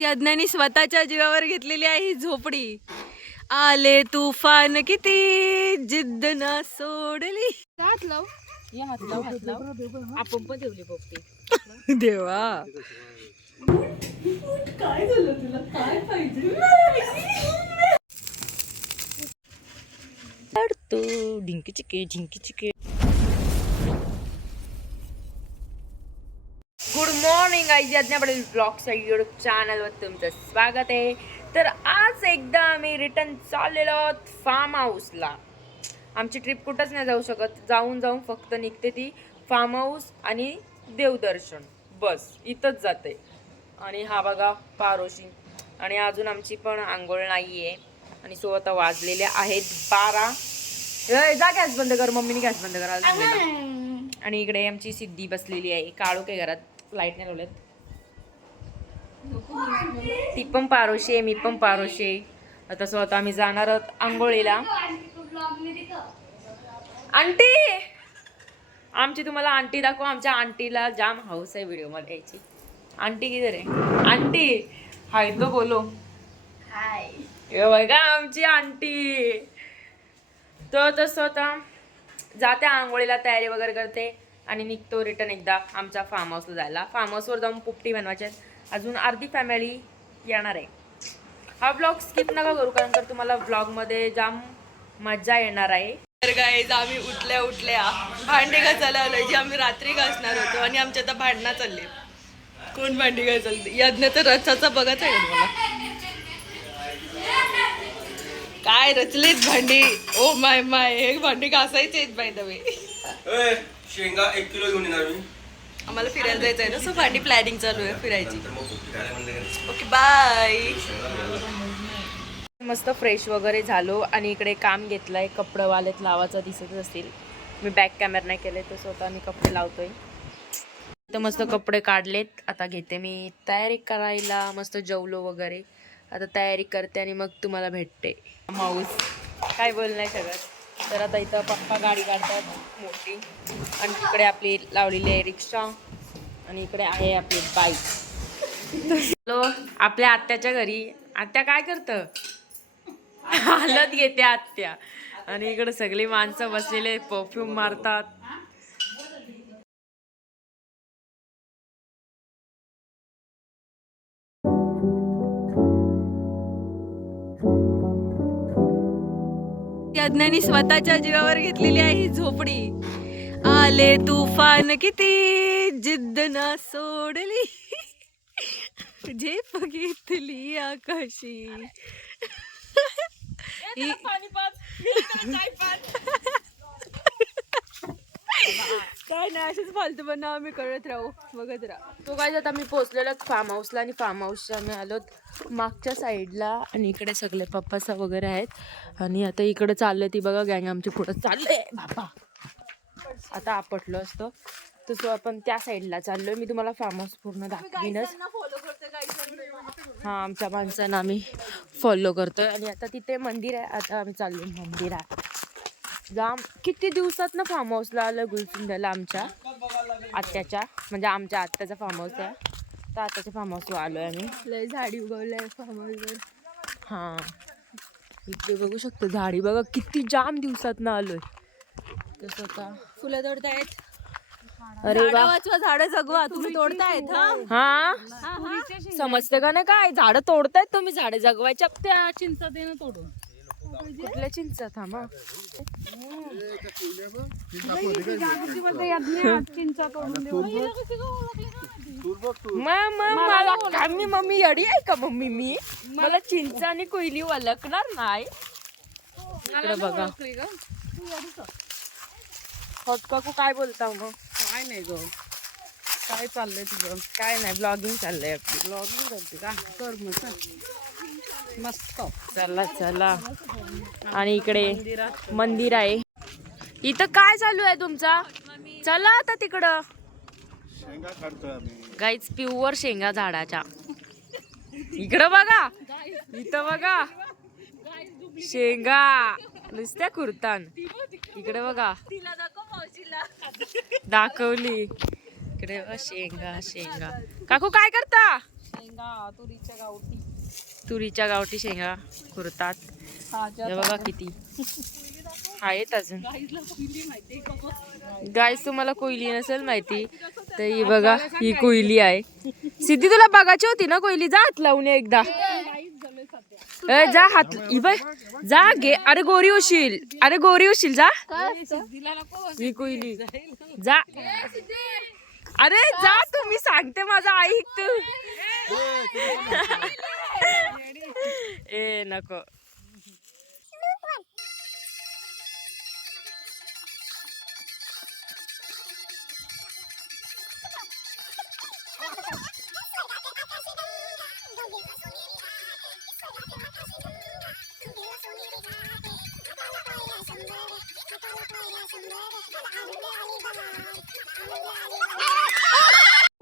यज्ञानी स्वतःच्या जीवावर घेतलेली आहे ही झोपडी. आले तुफान किती जिद्द ना सोडली. हात लाव आपण पण ठेवली पोपटी. देवा काय झालं तुला? काय पाहिजे? ढिंकी चिके ढिंकी चिके. गुड मॉर्निंग आई अज्ञापडेल ब्लॉगच्या यूट्यूब चॅनलवर तुमचं स्वागत आहे. तर आज एकदा आम्ही रिटर्न चाललेलो आहोत फार्म हाऊसला. आमची ट्रिप कुठंच नाही जाऊ शकत, जाऊन फक्त निघते ती फार्म हाऊस आणि देवदर्शन, बस इथंच जाते. आणि हा बघा पारोशी. आणि अजून आमची पण आंघोळ नाही आहे. आणि सो आता वाजलेले आहेत 12. जा गॅस बंद कर, मम्मीने गॅस बंद करायला सांगितलं. आणि इकडे आमची सिद्धी बसलेली आहे. काळू काय घरात लाईट नाही लावलेत. ती पण पारोशी आहे, मी पण पारोशी आहे. आता स्वतः आम्ही जाणार आहोत आंघोळीला. आंटी आमची तुम्हाला आंटी दाखव. आमच्या आंटीला जाम हाऊस आहे व्हिडिओ मध्ये यायची. आंटी किधर आहे? आंटी हाय तो बोलो. हाय. बघा आमची आंटी. तो तसं आता जाते आंघोळीला, तयारी वगैरे करते आणि निघतो रिटर्न एकदा आमच्या फार्म हाऊसला जायला. फार्म हाऊसवर जाऊन पोपटी बनवायचे. अजून अर्धी फॅमिली येणार आहे. हा ब्लॉग स्किप नका करू, कारण तर तुम्हाला ब्लॉगमध्ये जाम मजा येणार आहे. तर गाईज आम्ही उठल्या भांडे घासायला आलोय, जी आम्ही रात्री घासणार होतो. आणि आमच्या आता भांडणं चालली. कोण भांडी घासायला? यज्ञ तर रथाचा बघायचं आहे का तुम्हाला? काय रचलेत भांडी. ओ माय हे भांडी घासायचे आहेत बाय द वे. शेंगा 1 किलो घेऊन येणार मी. आम्हाला फिरायला जायचं आहे ना, सो भांडी प्लॅनिंग चालू आहे फिरायची. Okay bye. मस्त फ्रेश वगैरे झालो आणि इकडे काम घेतलंय. कपडे वालेत लावायचं दिसत असतील. मी बॅक कॅमेरा नाही केले, तर स्वतः मी कपडे लावतोय. तर मस्त कपडे काढलेत. आता घेते मी तयारी करायला. मस्त जेवलो वगैरे, आता तयारी करते आणि मग तुम्हाला भेटते. माऊस काय बोल नाही शकत. तर आता इथं पप्पा गाडी काढतात मोठी. आणि तिकडे आपली लावलेली आहे रिक्षा. आणि इकडे आहे आपली बाईक. हॅलो आपल्या आत्याच्या घरी. आत्या काय करतं? हालत घेते आत्या. आणि इकडे सगळी माणसं बसलेले परफ्यूम मारतात. यज्ञानी स्वतःच्या जीवावर घेतलेली आहे ही झोपडी. आले तुफान किती जिद्द ना सोडली. झेप घेतली आकाशी. काय नाही, असेच फालतू पण आम्ही करत राहू, बघत राहा. तो काय जात आम्ही पोहोचलेलो फार्म हाऊसला. आणि फार्म हाऊसच्या आम्ही आलो मागच्या साईडला. आणि इकडे सगळे पप्पासा वगैरे आहेत. आणि आता इकडे चाललंय ती बघा गँग आमची पुढं चाललंय. बाबा आता आपटलो असतो तसं आपण त्या साईडला चाललोय. मी तुम्हाला फार्म हाऊस पूर्ण दाखवीनच. हा आमच्या माणसांना आम्ही फॉलो करतोय. आणि आता तिथे मंदिर आहे. आता आम्ही चाललोय मंदिरात. जाम किती दिवसात ना फार्म हाऊसला आलं गुलसिंद्याला. आमच्या आत्याच्या म्हणजे आमच्या आत्याचा फार्म हाऊस आहे. तर आत्याच्या फार्म हाऊसवर आलोय आम्ही. लय झाडी उगवलंय फार्म हाऊसवर. हा इथे बघू शकतो झाडी बघा किती जाम दिवसात ना आलोय. तसं का फुलं तोडतायत. अरे वा, झाडं जगवा. तुम्ही तोडतायत? हा समजते का नाही काय? झाडं तोडतायत तुम्ही, झाडं जगवायच्या. त्या चिंचा दे ना तोडून. कुठल्या चिंचा? थांबा चिंचा तोडून मम्मी अडी आहे का? मम्मी मला चिंचा आणि कोयली ओळखणार नाही. इकडे बघा होत काकू काय बोलता मग? काय नाही ग, काय चाललंय तुझं? काय नाही, ब्लॉगिंग चाललंय आपली. ब्लॉगिंग करते का? कर मस्त. चला चला. आणि इकडे मंदिर आहे. इथं काय चालू आहे तुमचा? चला आता तिकडं. गाईच प्युअर शेंगा झाडाच्या. इकडं बघा, इथं बघा शेंगा नुसत्या खुरतान. इकडे बघा दाखवली. इकडे शेंगा शेंगा. काकू काय करता? शेंगा तुरीच्या गावठी तुरीच्या गावठी शेंगा खुरतात. ताज्या हे बघा किती आहेत अजून. गाईला कोयली माहितीये का मग? गाईस तुम्हाला कोयली नसेल माहिती तर ही बघा ही कोयली आहे. सिद्धी तुला बघायची होती ना कोयली, जा हात लावून ये एकदा. जा हात जा घे. अरे गोरी होशील, अरे गोरी होशील, जा. ही कोयली जा. अरे जा तुम्ही, सांगते माझा ऐक तू. ए नको.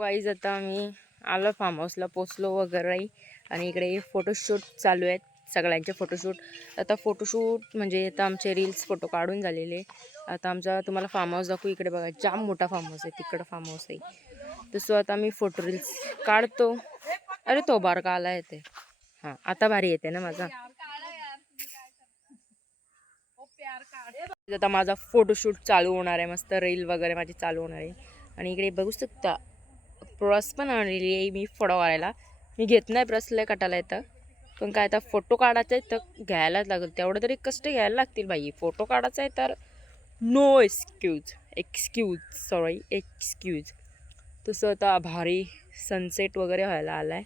गाईज आता आम्ही आलो फार्म हाऊसला, पोचलो वगैरे आणि इकडे फोटोशूट चालू आहेत सगळ्यांचे फोटोशूट. आता फोटोशूट म्हणजे आता आमचे रील्स फोटो काढून झालेले. आता आमचा तुम्हाला फार्म हाऊस दाखवू. इकडे बघा जाम मोठा फार्म हाऊस आहे, तिकडं फार्म हाऊस आहे. तसं आता आम्ही फोटो रील्स काढतो. अरे तो बार का आला येते. हां आता भारी येते ना माझा. आता माझा फोटोशूट चालू होणार आहे, मस्त रील वगैरे माझी चालू होणार आहे. आणि इकडे बघू शकता ब्रश पण आणलेली आहे मी फोटो काढायला. मी घेत नाही ब्रश, लय कटाला येतं, पण काय आता फोटो काढायचा आहे तर घ्यायलाच लागेल. तेवढं तरी कष्ट घ्यायला लागतील बाई. फोटो काढायचा आहे तर नो एक्सक्यूज. तसं आता भारी सनसेट वगैरे व्हायला आला आहे.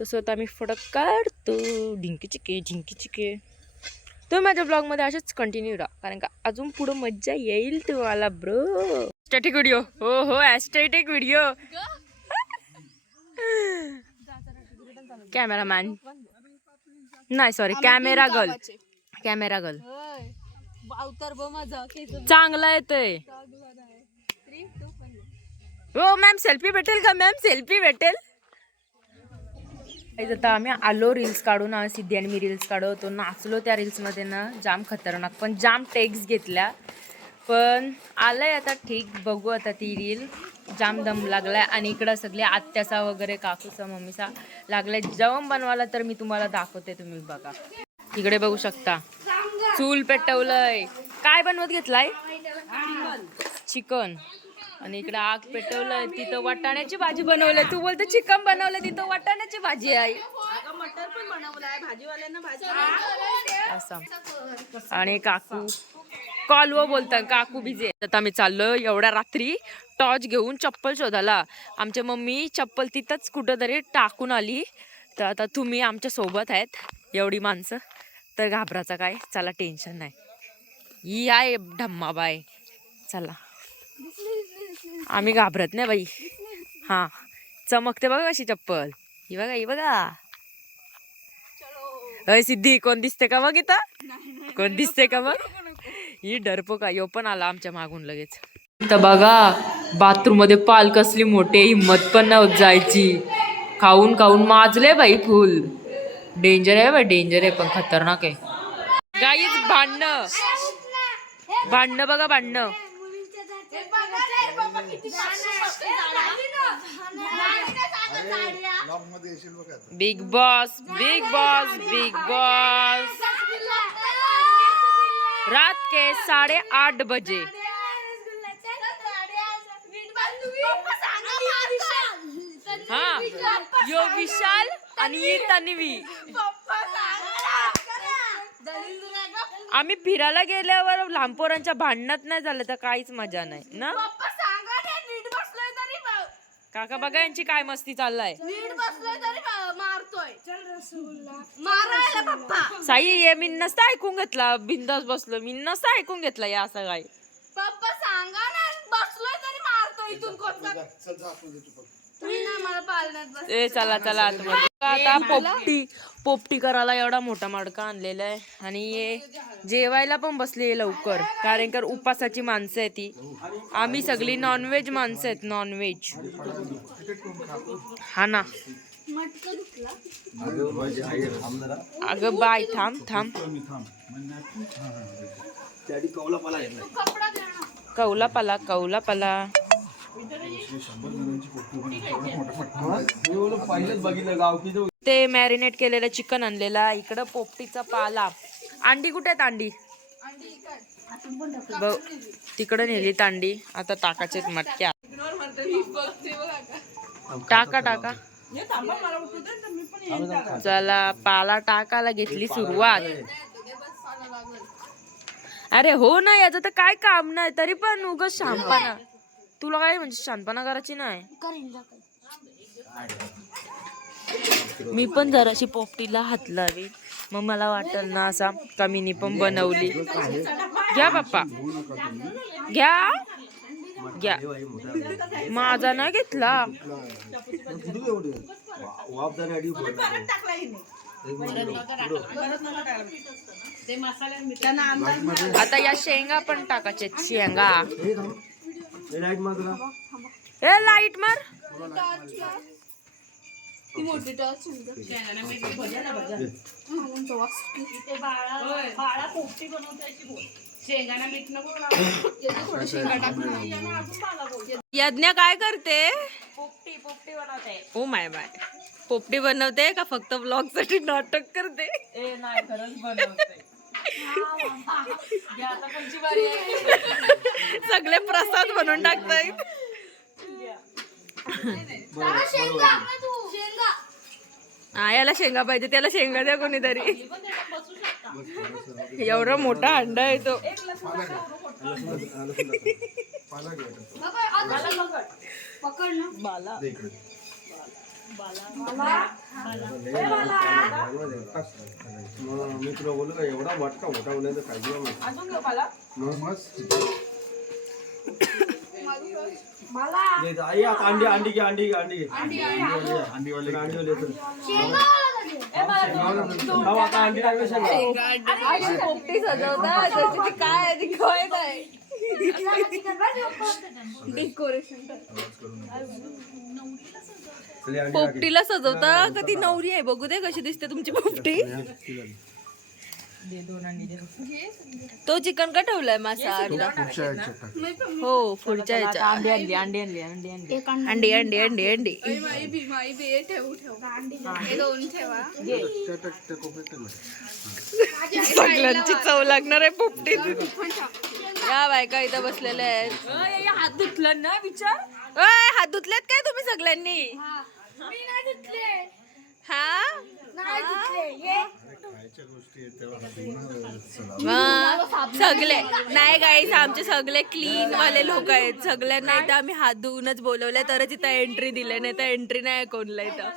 तसं आता आम्ही फोटो काढतो. ढिंकी चिके. तुम्ही माझ्या ब्लॉगमध्ये असेच कंटिन्यू राहा, कारण का अजून पुढं मज्जा येईल तुम्हाला ब्रो. Aesthetic video. हो ॲस्टेटिक व्हिडिओ. कॅमेरामॅन नाही, सॉरी कॅमेरा गर्ल. चांगला येतोय. हो मॅम सेल्फी भेटेल का? मॅम सेल्फी भेटेल. आता आम्ही आलो रील्स काढून. सिद्धी आणि मी रील्स काढतो, नाचलो त्या रील्समध्ये ना, जाम खतरनाक पण जाम टेक्स घेतल्या, पण आलंय आता ठीक. बघू आता ती रील. जाम दम लागलाय आणि इकडं सगळे आत्याचा वगैरे काकूचा मम्मीचा लागलाय जेवण बनवायला, तर मी तुम्हाला दाखवते, तुम्ही बघा. इकडे बघू शकता चूल पेटवलंय. काय बनवत घेतलाय? चिकन. आणि इकडे आग पेटवलंय, तिथं वाटाण्याची भाजी बनवलंय. तू बोलते चिकन बनवलंय, तिथं वाटाण्याची भाजी आहे. असं. आणि काकू कॉलवर बोलतात, काकू बिझी. आता आम्ही चाललो एवढ्या रात्री टॉर्च घेऊन चप्पल शोधायला. आमच्या मम्मी चप्पल तिथंच कुठंतरी टाकून आली. तर आता तुम्ही आमच्या सोबत आहेत एवढी माणसं, तर घाबरायचं काय, चला टेन्शन नाही. ही आहे ढम्माबाई, चला आम्ही घाबरत नाही बाई. हां चमकते बघा अशी चप्पल. ही बघा. अय सिद्धी कोण दिसते का बघ इथं? कोण दिसते का बघ? ही डरपो का यो पण आला आमच्या मागून लगेच. तर बघा बाथरूम मध्ये पाल कसली मोठी, हिम्मत पण नव्हती जायची. खाऊन माजले बाई फुल. डेंजर आहे बाई, डेंजर आहे पण खतरनाक आहे. गाईच भांडणं बघा, भांडणं. Big boss. रात के 8:30 बजे. हाँ यो विशाल आणि ही तन्वी. आम्ही फिरायला गेल्यावर लहान पोरांच्या भांडणात नाही झालं तर काहीच मजा नाही ना. काका बघा यांची काय मस्ती चाललाय. साई ये मी नसता ऐकून घेतला, बिंदास बसलो मी नसता ऐकून घेतला या असं काय. पप्पा सांगा ना, बसलोय तरी मारतो इथून कोणता. ए चला आतमध्ये. आता पोपटी करायला एवढा मोठा मडका आणलेला आहे. आणि ये जेवायला पण बसले लवकर, कारण का उपासाची माणसं आहे ती. आम्ही सगळी नॉनव्हेज माणसं आहेत, नॉनव्हेज. हा ना. अगं बाय थांब. कौला पाला. पहिलेच बघितलं गावठी ते मॅरिनेट केलेलं चिकन आणलेला, इकडं पोपटीचा पाला. अंडी कुठे आहेत अंडी? तिकडं नेली तांडी. आता टाकाचे मटक्या. टाका टाका. चला पाला टाकायला घेतली सुरुवात. अरे हो ना, याचं तर काय काम नाही, तरी पण उगाच शहाणपणा. तुला काय म्हणजे शहाणपणा करायची नाही. मी पण जराशी पोपटीला हात लावी, मग मला वाटल ना असा कमीनी पण बनवली. घ्या पप्पा घ्या घ्या. माझा नाही घेतला. आता या शेंगा पण टाकायचे. शेंगा ए लाईट मार. यज्ञ काय करते? पोपटी बनवते. ओ माय बाय. पोपटी बनवते का फक्त ब्लॉग साठी नाटक करते? नाही खरंच बनवते. सगळे प्रसाद बनवून टाकताय. हा याला शेंगा पाहिजे, त्याला शेंगा द्या कोणीतरी. एवढा मोठा अंडा आहे तो. मी तुला बोलू का एवढा वाटका मोठा होण्याचं काय आई आता अंडी अंडी घे अंडी घे अंडी घे अंडीवाले आता अंडी टाकले. पोपटी सजवता त्याची काय दिखवाय नाही. पोपटीला सजवता का ती नवरी आहे? बघू दे कशी दिसते तुमची पोपटी. तो चिकन का ठेवलाय मासा? हो पुढच्या ह्याच्या. अंडी अंडी अंडी अंडी अंडी अंडी अंडी अंडी सगळ्यांची चव लागणार आहे पोपटीत. या बायका इथं बसलेल्या आहेत. हात धुतला ना विचार. हात धुतलेत काय तुम्ही सगळ्यांनी? हा सगळे नाही गाईस, आमचे सगळे क्लीन वाले लोक आहेत. सगळ्यांना इथं आम्ही हात धुवूनच बोलवलंय, तरच इथं एंट्री दिले, नाही तर एंट्री नाही कोणला इथं.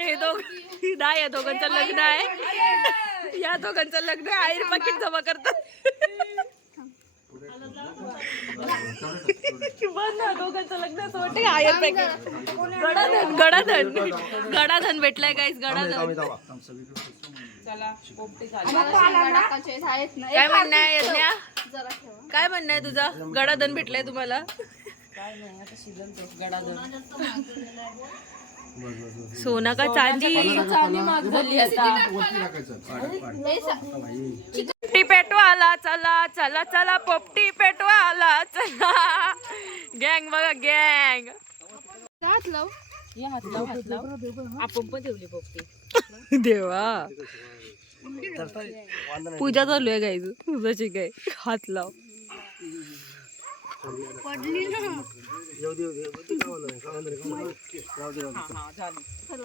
हे नाही, या दोघांचं लग्न आहे. या दोघांचं लग्न आहे. आयर पाकिट जमा करतात. दोघांचं लग्न असं वाटतं आयर पॅकेट. गडाधन गडाधन गडाधन भेटलाय गाईस. गडाधन. काय म्हणणं आहे यज्ञा? काय म्हणणं आहे तुझं? गडाधन भेटलाय तुम्हाला? सोना का चांदी? पोपटी पेटवाला चला चला चला. पोपटी पेटवाला चला. गँग बघा गँग. हात लाव हात लाव. आपण पण ठेवली पोपटी. देवा पूजा चालू आहे गाईज. पूजाची काय? हात लाव.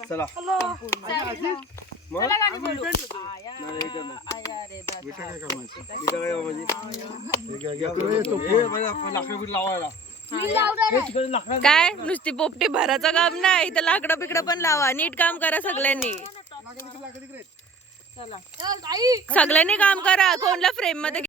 चला काय नुसती पोपटी भराचं काम नाही, इथं लाकडं बिकडं पण लावा. नीट काम करा सगळ्यांनी. सगळ्यांनी काम करा. कोणला फ्रेम मध्ये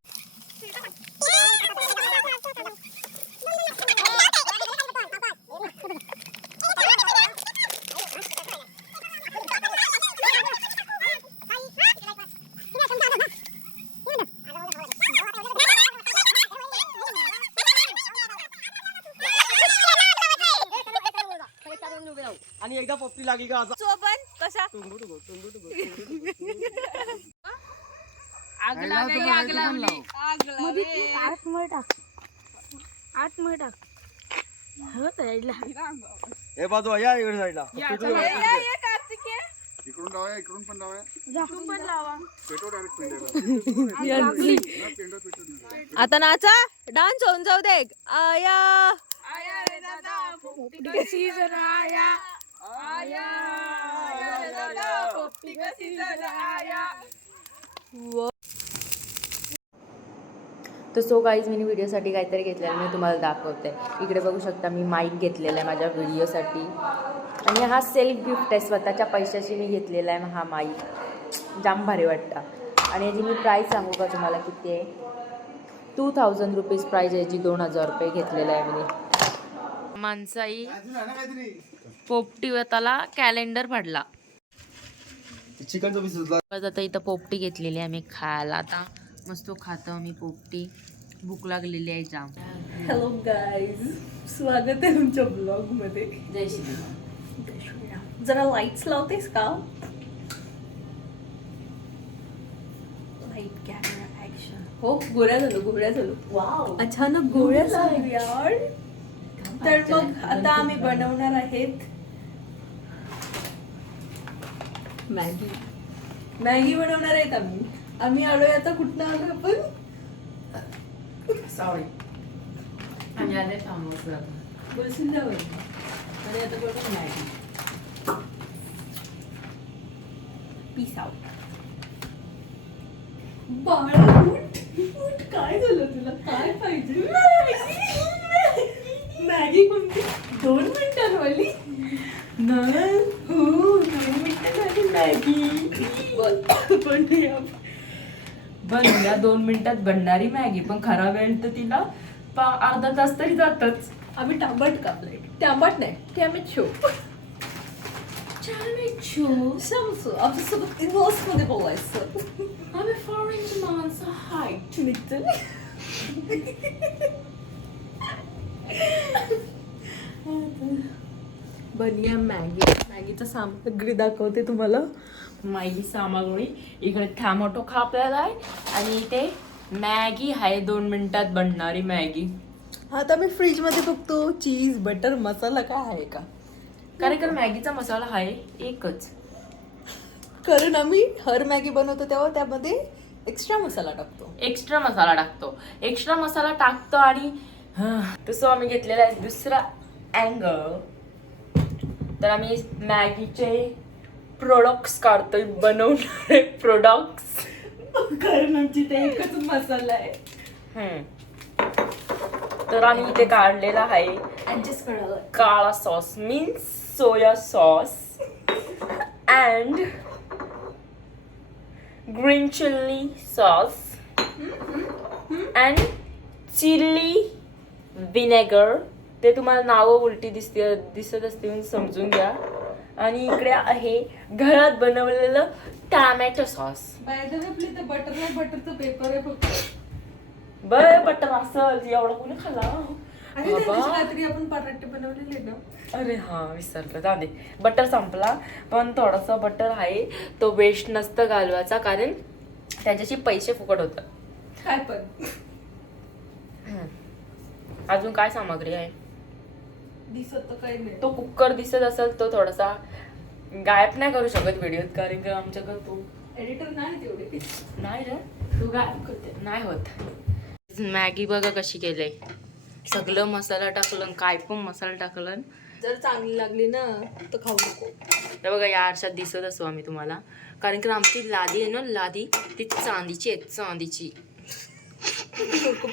आणि एकदा पोपटी लागली का सोबत कसा आग लागली. आग लावली. आतमध्ये टाक हो साईडला हे बाजू या इकडे साईडला इकडून डाव्या इकडून पण डाव्या पेटो डायरेक्ट पेंडेला आता नाचा डान्स होऊन जाऊ दे आया तर सो गाईज मी व्हिडिओसाठी काहीतरी घेतलेलं मी तुम्हाला दाखवते. इकडे बघू शकता मी माईक घेतलेला आहे माझ्या व्हिडिओसाठी आणि हा सेल्फ गिफ्ट आहे. स्वतःच्या पैशाची मी घेतलेला आहे हा माईक. जाम भारी वाटतं. आणि याची मी प्राईस सांगू का तुम्हाला किती आहे? 2000 रुपीज प्राईज आहे. याची 2000 रुपये घेतलेला आहे मी. माणसाई पोपटी त्याला कॅलेंडर पडला. चिकनचं पीस आता इथं पोपटी घेतलेली आहे मी खायला. आता मस्त खातो मी पोपटी. भूक लागलेली आहे जाम. हॅलो गाईज, स्वागत आहे तुमच्या ब्लॉग मध्ये. जय श्री जरा लाईट्स लावतेस का? Light camera action. हो गोळ्या झालो वाव अचानक गोळ्या झालो यार. तर मग आता आम्ही बनवणार आहेत मॅगी बनवणार आहेत आम्ही आलोय आता. कुठनं आलो आपण? सॉरी आणि आले फार्म हाऊसला. बोलशील ना बाई. आणि आता बनवू मॅगी. Peace out. बाळा उठ काय झालं तुला? काय पाहिजे? मॅगी कोणती? 2 मिनिटांवाली? नाही हो 2 मिनिटांवाली मॅगी. बनवूया 2 मिनिटात बनणारी मॅगी. पण खरा वेळ तर तिला अर्धा तास तरी जातच. आम्ही टांबट कापलंय. टांबट नाही टॅमेटो. समजू आमचं सोबत इन्व्हॉल्स मध्ये बोलायचं. आम्ही फॉरेन माणसं हाईट मित्र बनिया मॅगीचं सामग्री दाखवते तुम्हाला. मॅगी सामग्री इकडे टॅमॅटो कापलेला आहे आणि इथे मॅगी आहे 2 मिनिटात बनणारी मॅगी. आता मी फ्रीज मध्ये बघतो चीज बटर मसाला काय आहे का. कारण मॅगीचा मसाला आहे एकच. कारण आम्ही हर मॅगी बनवतो तेव्हा त्यामध्ये एक्स्ट्रा मसाला टाकतो आणि तसं आम्ही घेतलेला आहे दुसरा अँगल. तर आम्ही मॅगीचे प्रोडक्ट्स काढतोय. बनवणारे प्रोडक्ट्स. कारण आमची ते एकच मसाला आहे. तर आम्ही इथे काढलेला आहे ऍडजस्ट करायला. काळा sauce means soya sauce and green chilli sauce and chilli vinegar. ते तुम्हाला नावं उलटी दिसत असते समजून घ्या. आणि इकडे आहे घरात बनवलेलं tomato sauce. By the way आपली तर बटरचं पेपर आहे फक्त. बटर असं एवढं कोणी खाल्ला आणि त्या दिवशी रात्री आपण पराठे बनवलेले ना. अरे हा विसरलं. जाऊ दे. बटर संपला पण थोडासा बटर आहे तो वेस्ट नसतं घालवायचा कारण त्याच्याशी पैसे फुकट होतात. काय पण अजून काय सामग्री आहे? दिसत तर काही नाही. तो कुकर दिसत असेल तो थोडासा गायब नाही करू शकत व्हिडिओत कारण की आमच्याकडे तो एडिटर नाही तेवढे. नाही रे तू गायब करते नाही होत. मॅगी बघा कशी केलंय. सगळं मसाला टाकलं काय पण मसाला टाकलं. जर चांगली लागली ना तर खाऊ नको. हे बघा या आरशात दिसत असो आम्ही तुम्हाला कारण की आमची लादी आहे ना लादी ती चांदीची आहे चांदीची.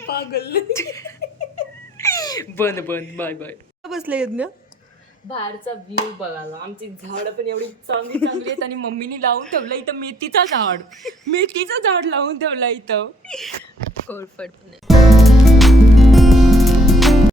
पागल. बंद बाय बाय. बसले यज्ञ बाहेरचा व्ह्यू बघायला. आमची झाड पण एवढी चांगली आहेत आणि मम्मीने लावून ठेवलं इथं मेथीचं झाड लावून ठेवलं इथं. कोरफड